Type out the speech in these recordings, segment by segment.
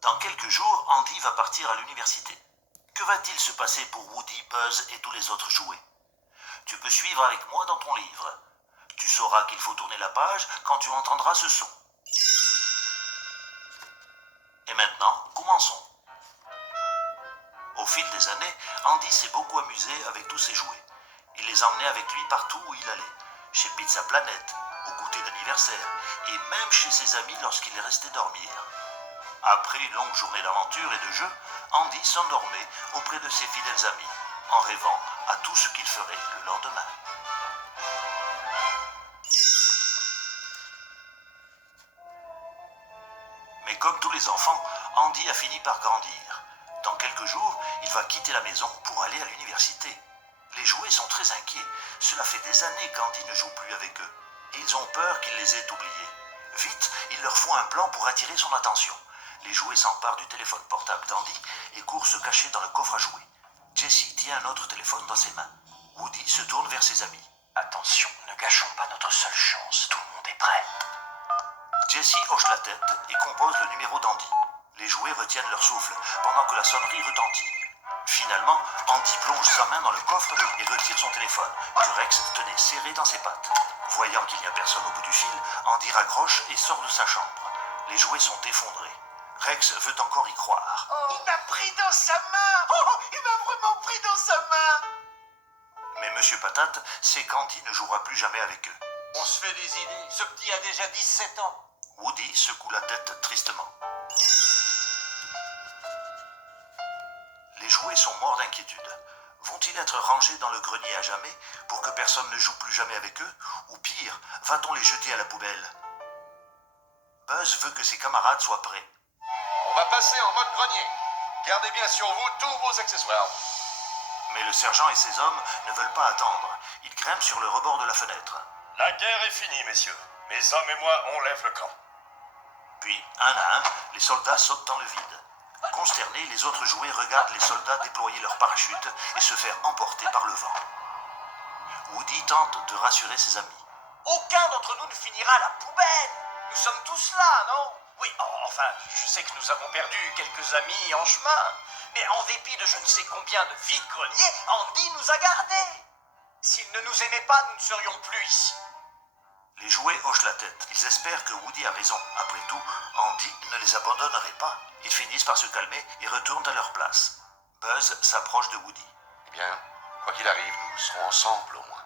Dans quelques jours, Andy va partir à l'université. Que va-t-il se passer pour Woody, Buzz et tous les autres jouets? Tu peux suivre avec moi dans ton livre. Tu sauras qu'il faut tourner la page quand tu entendras ce son. Et maintenant, commençons. Au fil des années, Andy s'est beaucoup amusé avec tous ses jouets. Il les emmenait avec lui partout où il allait. Chez Pizza Planet, au goûter d'anniversaire, et même chez ses amis lorsqu'il restait dormir. Après une longue journée d'aventure et de jeu, Andy s'endormait auprès de ses fidèles amis, en rêvant à tout ce qu'il ferait le lendemain. Mais comme tous les enfants, Andy a fini par grandir. Dans quelques jours, il va quitter la maison pour aller à l'université. Les jouets sont très inquiets. Cela fait des années qu'Andy ne joue plus avec eux. Et ils ont peur qu'il les ait oubliés. Vite, il leur faut un plan pour attirer son attention. Les jouets s'emparent du téléphone portable d'Andy et courent se cacher dans le coffre à jouets. Jessie tient un autre téléphone dans ses mains. Woody se tourne vers ses amis. Attention, ne gâchons pas notre seule chance. Tout le monde est prêt. Jessie hoche la tête et compose le numéro d'Andy. Les jouets retiennent leur souffle pendant que la sonnerie retentit. Finalement, Andy plonge sa main dans le coffre et retire son téléphone, que Rex tenait serré dans ses pattes. Voyant qu'il n'y a personne au bout du fil, Andy raccroche et sort de sa chambre. Les jouets sont effondrés. Rex veut encore y croire. Oh, il m'a pris dans sa main. Oh, il m'a vraiment pris dans sa main. Mais Monsieur Patate sait qu'Andy ne jouera plus jamais avec eux. On se fait des idées. Ce petit a déjà 17 ans. Woody secoue la tête tristement. Les jouets sont morts d'inquiétude. Vont-ils être rangés dans le grenier à jamais pour que personne ne joue plus jamais avec eux? Ou pire, va-t-on les jeter à la poubelle? Buzz veut que ses camarades soient prêts. On va passer en mode grenier. Gardez bien sur vous tous vos accessoires. Mais le sergent et ses hommes ne veulent pas attendre. Ils grimpent sur le rebord de la fenêtre. La guerre est finie, messieurs. Mes hommes et moi, on lève le camp. Puis, un à un, les soldats sautent dans le vide. Consternés, les autres jouets regardent les soldats déployer leurs parachutes et se faire emporter par le vent. Woody tente de rassurer ses amis. Aucun d'entre nous ne finira à la poubelle. Nous sommes tous là, non? Oui, enfin, je sais que nous avons perdu quelques amis en chemin. Mais en dépit de je ne sais combien de vides-greniers, Andy nous a gardés. S'il ne nous aimait pas, nous ne serions plus ici. Les jouets hochent la tête. Ils espèrent que Woody a raison. Après tout, Andy ne les abandonnerait pas. Ils finissent par se calmer et retournent à leur place. Buzz s'approche de Woody. Eh bien, quoi qu'il arrive, nous serons ensemble au moins.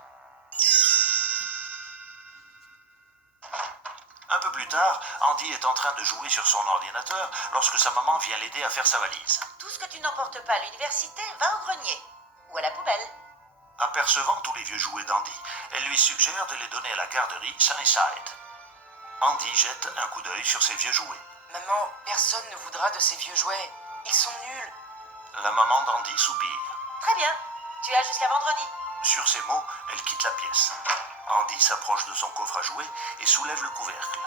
Un peu plus tard, Andy est en train de jouer sur son ordinateur lorsque sa maman vient l'aider à faire sa valise. Tout ce que tu n'emportes pas à l'université va au grenier ou à la poubelle. Apercevant tous les vieux jouets d'Andy, elle lui suggère de les donner à la garderie Sunnyside. Andy jette un coup d'œil sur ses vieux jouets. Maman, personne ne voudra de ces vieux jouets. Ils sont nuls. La maman d'Andy soupire. Très bien, tu as jusqu'à vendredi. Sur ces mots, elle quitte la pièce. Andy s'approche de son coffre à jouets et soulève le couvercle.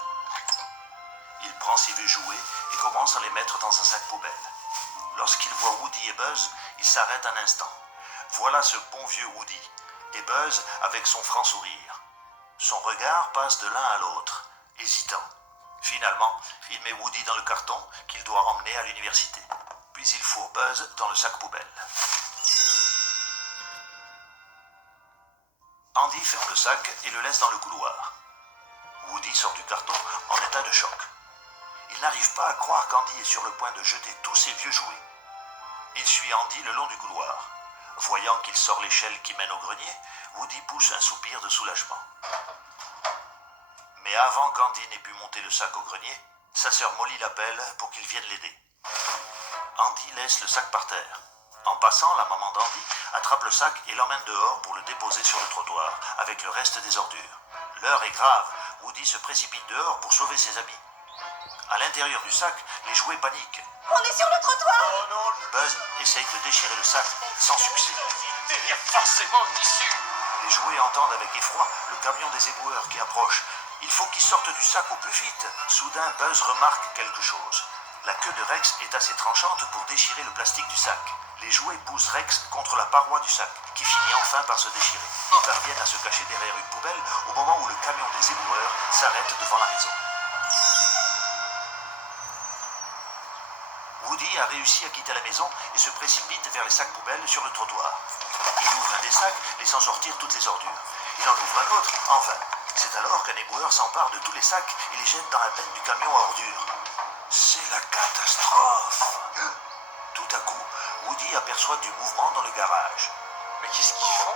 Il prend ses vieux jouets et commence à les mettre dans un sac poubelle. Lorsqu'il voit Woody et Buzz, il s'arrête un instant. Voilà ce bon vieux Woody, et Buzz avec son franc sourire. Son regard passe de l'un à l'autre, hésitant. Finalement, il met Woody dans le carton qu'il doit emmener à l'université. Puis il fourre Buzz dans le sac poubelle. Andy ferme le sac et le laisse dans le couloir. Woody sort du carton en état de choc. Il n'arrive pas à croire qu'Andy est sur le point de jeter tous ses vieux jouets. Il suit Andy le long du couloir. Voyant qu'il sort l'échelle qui mène au grenier, Woody pousse un soupir de soulagement. Mais avant qu'Andy n'ait pu monter le sac au grenier, sa sœur Molly l'appelle pour qu'il vienne l'aider. Andy laisse le sac par terre. En passant, la maman d'Andy attrape le sac et l'emmène dehors pour le déposer sur le trottoir, avec le reste des ordures. L'heure est grave. Woody se précipite dehors pour sauver ses amis. À l'intérieur du sac, les jouets paniquent. On est sur le trottoir! Oh non, Buzz essaye de déchirer le sac, sans succès. il y a forcément une issue. Les jouets entendent avec effroi le camion des éboueurs qui approche. Il faut qu'ils sortent du sac au plus vite. Soudain, Buzz remarque quelque chose. La queue de Rex est assez tranchante pour déchirer le plastique du sac. Les jouets poussent Rex contre la paroi du sac, qui finit enfin par se déchirer. Ils parviennent à se cacher derrière une poubelle au moment où le camion des éboueurs s'arrête devant la maison. Woody a réussi à quitter la maison et se précipite vers les sacs poubelles sur le trottoir. Il ouvre un des sacs, laissant sortir toutes les ordures. Il en ouvre un autre, en vain. C'est alors qu'un éboueur s'empare de tous les sacs et les jette dans la benne du camion à ordures. C'est la catastrophe. Tout à coup, Woody aperçoit du mouvement dans le garage. Mais qu'est-ce qu'ils font?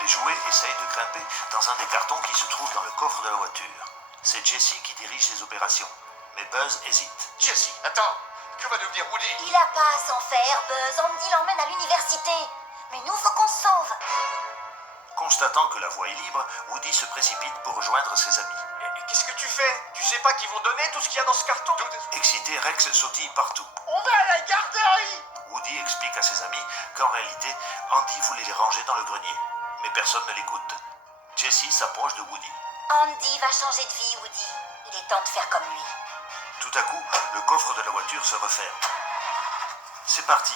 Les jouets essayent de grimper dans un des cartons qui se trouve dans le coffre de la voiture. C'est Jessie qui dirige les opérations, mais Buzz hésite. Jessie, attends. Que va devenir Woody? Il a pas à s'en faire, Buzz. Andy l'emmène à l'université. Mais nous, faut qu'on se sauve. Constatant que la voie est libre, Woody se précipite pour rejoindre ses amis. Et qu'est-ce que tu fais? Tu sais pas qu'ils vont donner tout ce qu'il y a dans ce carton? Excité, Rex sautille partout. On va à la garderie! Woody explique à ses amis qu'en réalité, Andy voulait les ranger dans le grenier. Mais personne ne l'écoute. Jessie s'approche de Woody. Andy va changer de vie, Woody. Il est temps de faire comme lui. Tout à coup, le coffre de la voiture se referme. C'est parti.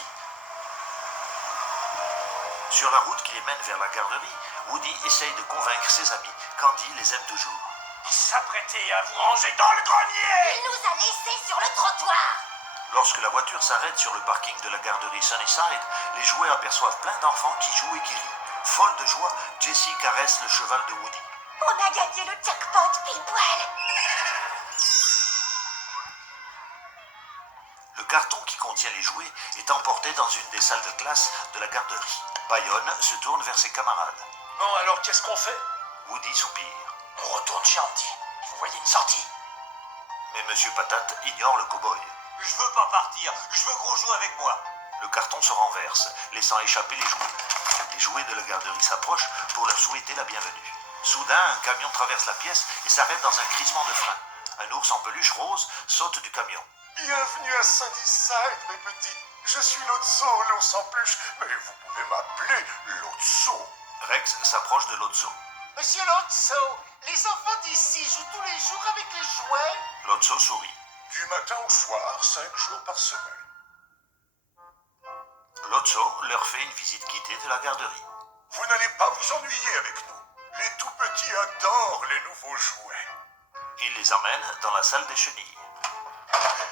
Sur la route qui les mène vers la garderie, Woody essaye de convaincre ses amis qu'Andy les aime toujours. Il s'apprêtait à vous ranger dans le grenier! Il nous a laissés sur le trottoir. Lorsque la voiture s'arrête sur le parking de la garderie Sunnyside, les jouets aperçoivent plein d'enfants qui jouent et qui rient. Folle de joie, Jessie caresse le cheval de Woody. On a gagné le jackpot, pile poil. Le carton qui contient les jouets est emporté dans une des salles de classe de la garderie. Bayonne se tourne vers ses camarades. Bon, alors qu'est-ce qu'on fait? Woody soupire. On retourne chez Andy. Vous voyez une sortie? Mais Monsieur Patate ignore le cow-boy. Je veux pas partir. Je veux qu'on joue avec moi. Le carton se renverse, laissant échapper les jouets. Les jouets de la garderie s'approchent pour leur souhaiter la bienvenue. Soudain, un camion traverse la pièce et s'arrête dans un crissement de frein. Un ours en peluche rose saute du camion. Bienvenue à Sunnyside, mes petits. Je suis Lotso, l'ours en peluche, mais vous pouvez m'appeler Lotso. Rex s'approche de Lotso. Monsieur Lotso, les enfants d'ici jouent tous les jours avec les jouets? Lotso sourit. Du matin au soir, 5 jours par semaine. Lotso leur fait une visite guidée de la garderie. Vous n'allez pas vous ennuyer avec nous. Les tout petits adorent les nouveaux jouets. Il les emmène dans la salle des chenilles.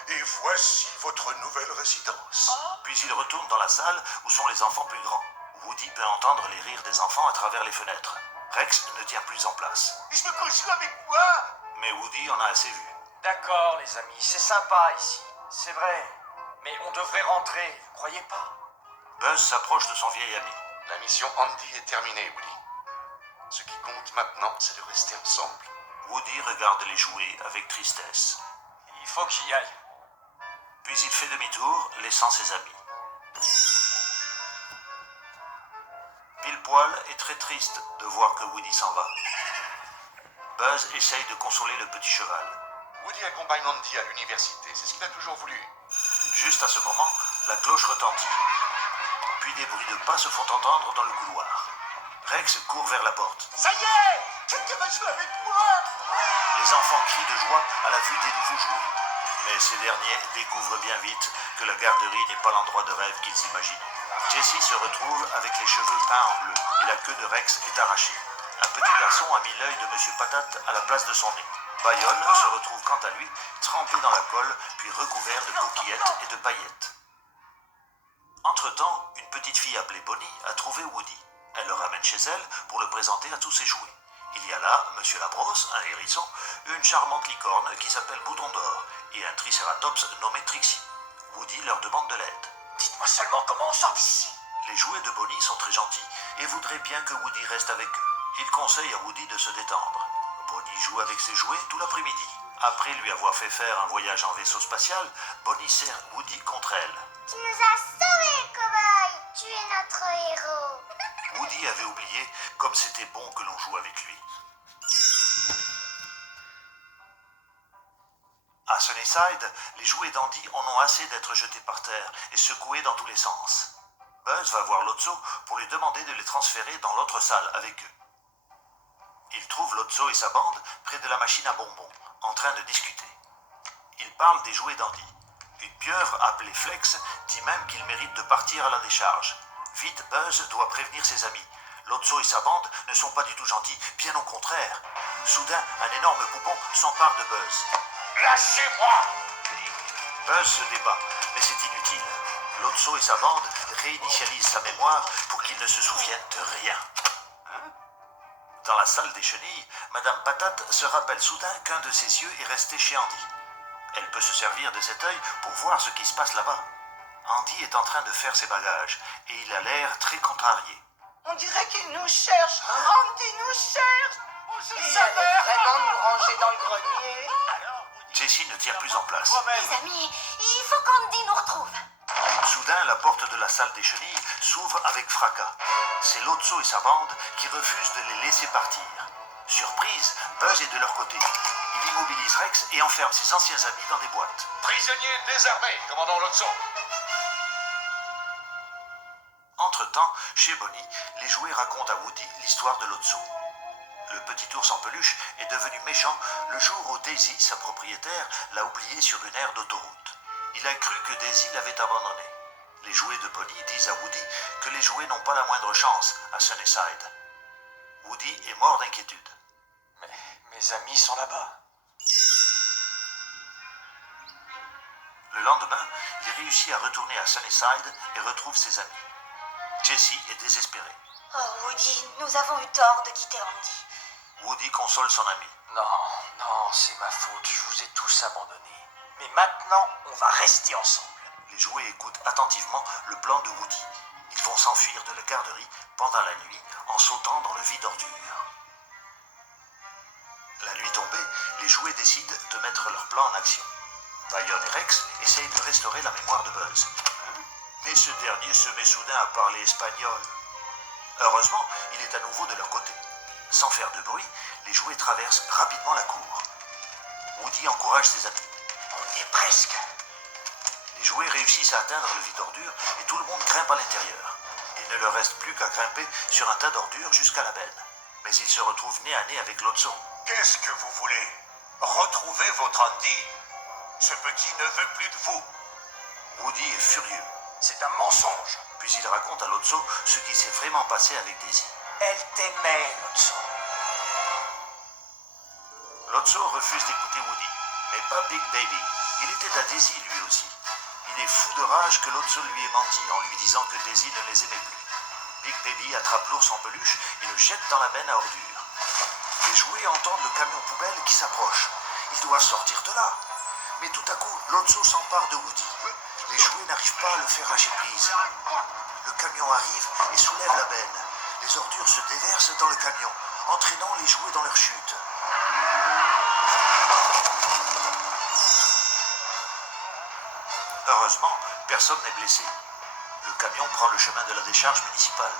Et voici votre nouvelle résidence. Puis il retourne dans la salle où sont les enfants plus grands. Woody peut entendre les rires des enfants à travers les fenêtres. Rex ne tient plus en place. Je veux qu'on joue avec moi! Mais Woody en a assez vu. D'accord, les amis, c'est sympa ici. C'est vrai. Mais on devrait rentrer, vous croyez pas? Buzz s'approche de son vieil ami. La mission Andy est terminée, Woody. Ce qui compte maintenant, c'est de rester ensemble. Woody regarde les jouets avec tristesse. Il faut que j'y aille. Puis il fait demi-tour, laissant ses amis. Pile-poil est très triste de voir que Woody s'en va. Buzz essaye de consoler le petit cheval. Woody accompagne Andy à l'université, c'est ce qu'il a toujours voulu. Juste à ce moment, la cloche retentit. Puis des bruits de pas se font entendre dans le couloir. Rex court vers la porte. Ça y est! Quelqu'un va jouer avec moi! Les enfants crient de joie à la vue des nouveaux jouets. Mais ces derniers découvrent bien vite que la garderie n'est pas l'endroit de rêve qu'ils imaginaient. Jessie se retrouve avec les cheveux peints en bleu et la queue de Rex est arrachée. Un petit garçon a mis l'œil de Monsieur Patate à la place de son nez. Bayonne se retrouve quant à lui trempé dans la colle puis recouvert de coquillettes et de paillettes. Entre-temps, une petite fille appelée Bonnie a trouvé Woody. Elle le ramène chez elle pour le présenter à tous ses jouets. Il y a là Monsieur Labrosse, un hérisson, une charmante licorne qui s'appelle Bouton d'Or et un tricératops nommé Trixie. Woody leur demande de l'aide. Dites-moi seulement comment on sort d'ici. Les jouets de Bonnie sont très gentils et voudraient bien que Woody reste avec eux. Ils conseillent à Woody de se détendre. Bonnie joue avec ses jouets tout l'après-midi. Après lui avoir fait faire un voyage en vaisseau spatial, Bonnie serre Woody contre elle. Tu nous as sauvés, cow-boy. Tu es notre héros. Woody avait oublié comme c'était bon que l'on joue avec lui. À Sunnyside, les jouets d'Andy en ont assez d'être jetés par terre et secoués dans tous les sens. Buzz va voir Lotso pour lui demander de les transférer dans l'autre salle avec eux. Il trouve Lotso et sa bande près de la machine à bonbons, en train de discuter. Ils parlent des jouets d'Andy. Une pieuvre appelée Flex dit même qu'il mérite de partir à la décharge. Vite, Buzz doit prévenir ses amis. Lotso et sa bande ne sont pas du tout gentils, bien au contraire. Soudain, un énorme poupon s'empare de Buzz. Lâchez-moi! Buzz se débat, mais c'est inutile. Lotso et sa bande réinitialisent sa mémoire pour qu'il ne se souvienne de rien. Dans la salle des chenilles, Madame Patate se rappelle soudain qu'un de ses yeux est resté chez Andy. Elle peut se servir de cet œil pour voir ce qui se passe là-bas. Andy est en train de faire ses bagages et il a l'air très contrarié. On dirait qu'il nous cherche. Andy nous cherche. Il allait vraiment nous ranger dans le grenier. Jessie ne tient plus en place. Les amis, il faut qu'Andy nous retrouve. Soudain, la porte de la salle des chenilles s'ouvre avec fracas. C'est Lotso et sa bande qui refusent de les laisser partir. Surprise, Buzz est de leur côté. Il immobilise Rex et enferme ses anciens amis dans des boîtes. Prisonnier désarmé, commandant Lotso. Entre-temps, chez Bonnie, les jouets racontent à Woody l'histoire de Lotso. Le petit ours en peluche est devenu méchant le jour où Daisy, sa propriétaire, l'a oublié sur une aire d'autoroute. Il a cru que Daisy l'avait abandonné. Les jouets de Bonnie disent à Woody que les jouets n'ont pas la moindre chance à Sunnyside. Woody est mort d'inquiétude. Mais mes amis sont là-bas. Le lendemain, il réussit à retourner à Sunnyside et retrouve ses amis. Jessie est désespérée. Oh, Woody, nous avons eu tort de quitter Andy. Woody console son ami. Non, c'est ma faute. Je vous ai tous abandonnés. Mais maintenant, on va rester ensemble. Les jouets écoutent attentivement le plan de Woody. Ils vont s'enfuir de la garderie pendant la nuit en sautant dans le vide ordure. La nuit tombée, les jouets décident de mettre leur plan en action. Bayonne et Rex essayent de restaurer la mémoire de Buzz. Mais ce dernier se met soudain à parler espagnol. Heureusement, il est à nouveau de leur côté. Sans faire de bruit, les jouets traversent rapidement la cour. Woody encourage ses amis. On y est presque. Les jouets réussissent à atteindre le vide ordure et tout le monde grimpe à l'intérieur. Il ne leur reste plus qu'à grimper sur un tas d'ordures jusqu'à la benne. Mais ils se retrouvent nez à nez avec Lotso. Qu'est-ce que vous voulez? Retrouver votre Andy? Ce petit ne veut plus de vous. Woody est furieux. C'est un mensonge. Puis il raconte à Lotso ce qui s'est vraiment passé avec Daisy. Elle t'aimait, Lotso. Lotso refuse d'écouter Woody, mais pas Big Baby. Il était à Daisy lui aussi. Il est fou de rage que Lotso lui ait menti en lui disant que Daisy ne les aimait plus. Big Baby attrape l'ours en peluche et le jette dans la benne à ordures. Les jouets entendent le camion poubelle qui s'approche. Ils doivent sortir de là. Mais tout à coup, Lotso s'empare de Woody. Les jouets n'arrivent pas à le faire lâcher prise. Le camion arrive et soulève la benne. Les ordures se déversent dans le camion, entraînant les jouets dans leur chute. Heureusement, personne n'est blessé. Le camion prend le chemin de la décharge municipale.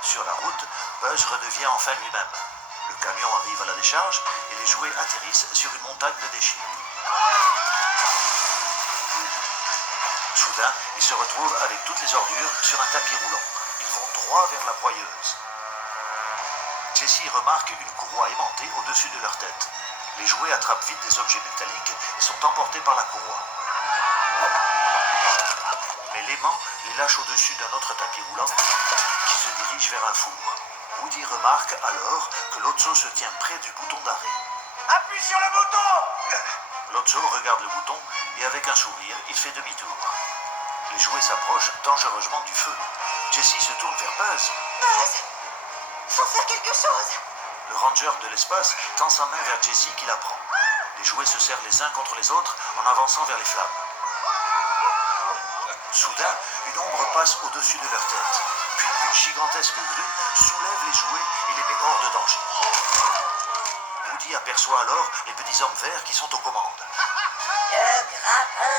Sur la route, Buzz redevient enfin lui-même. Le camion arrive à la décharge et les jouets atterrissent sur une montagne de déchets. Soudain, ils se retrouvent avec toutes les ordures sur un tapis roulant. Ils vont droit vers la broyeuse. Jessie remarque une courroie aimantée au-dessus de leur tête. Les jouets attrapent vite des objets métalliques et sont emportés par la courroie. Mais l'aimant les lâche au-dessus d'un autre tapis roulant qui se dirige vers un four. Woody remarque alors que Lotso se tient près du bouton d'arrêt. Appuie sur le bouton! Lotso regarde le bouton et avec un sourire, il fait demi-tour. Les jouets s'approchent dangereusement du feu. Jessie se tourne vers Buzz. Buzz, faut faire quelque chose. Le ranger de l'espace tend sa main vers Jessie qui la prend. Les jouets se serrent les uns contre les autres en avançant vers les flammes. Soudain, une ombre passe au-dessus de leur tête. Puis une gigantesque grue soulève les jouets et les met hors de danger. Woody aperçoit alors les petits hommes verts qui sont aux commandes. Le grappin.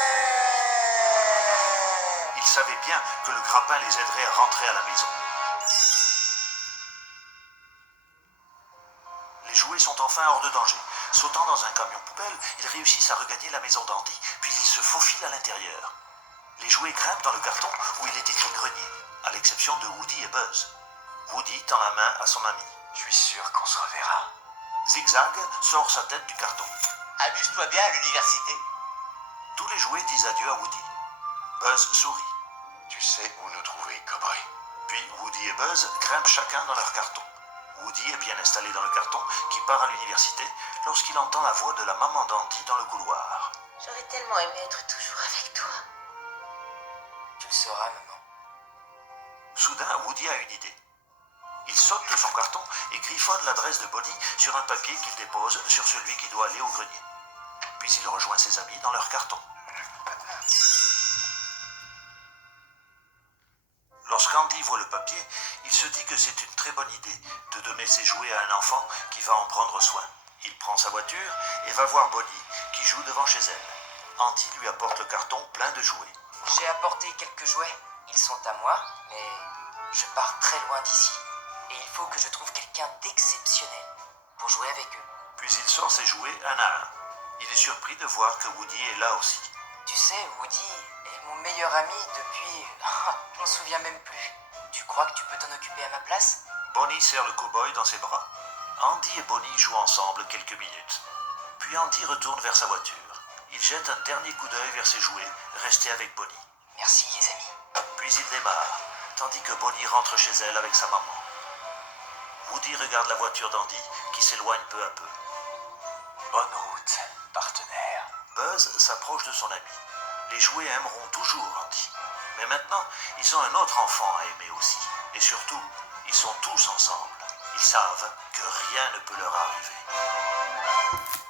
Ils savaient bien que le grappin les aiderait à rentrer à la maison. Les jouets sont enfin hors de danger. Sautant dans un camion poubelle, ils réussissent à regagner la maison d'Andy, puis ils se faufilent à l'intérieur. Les jouets grimpent dans le carton où il est écrit grenier, à l'exception de Woody et Buzz. Woody tend la main à son ami. Je suis sûr qu'on se reverra. Zigzag sort sa tête du carton. Amuse-toi bien à l'université. Tous les jouets disent adieu à Woody. Buzz sourit. Tu sais où nous trouver, Cobray. Puis Woody et Buzz grimpent chacun dans leur carton. Woody est bien installé dans le carton qui part à l'université lorsqu'il entend la voix de la maman d'Andy dans le couloir. J'aurais tellement aimé être toujours avec avec toi. Tu le sauras, maman. Soudain, Woody a une idée. Il saute de son carton et griffonne l'adresse de Bonnie sur un papier qu'il dépose sur celui qui doit aller au grenier. Puis il rejoint ses amis dans leur carton. Lorsqu'Andy voit le papier, il se dit que c'est une très bonne idée de donner ses jouets à un enfant qui va en prendre soin. Il prend sa voiture et va voir Bonnie qui joue devant chez elle. Andy lui apporte le carton plein de jouets. J'ai apporté quelques jouets. Ils sont à moi, mais je pars très loin d'ici. Et il faut que je trouve quelqu'un d'exceptionnel pour jouer avec eux. Puis il sort ses jouets un à un. Il est surpris de voir que Woody est là aussi. Tu sais, Woody est mon meilleur ami depuis... je m'en souviens même plus. Tu crois que tu peux t'en occuper à ma place? Bonnie serre le cow-boy dans ses bras. Andy et Bonnie jouent ensemble quelques minutes. Puis Andy retourne vers sa voiture. Il jette un dernier coup d'œil vers ses jouets, restés avec Bonnie. Merci, les amis. Puis il démarre, tandis que Bonnie rentre chez elle avec sa maman. Woody regarde la voiture d'Andy qui s'éloigne peu à peu. Bonne route, partenaire. Buzz s'approche de son ami. Les jouets aimeront toujours Andy. Mais maintenant, ils ont un autre enfant à aimer aussi. Et surtout, ils sont tous ensemble. Ils savent que rien ne peut leur arriver.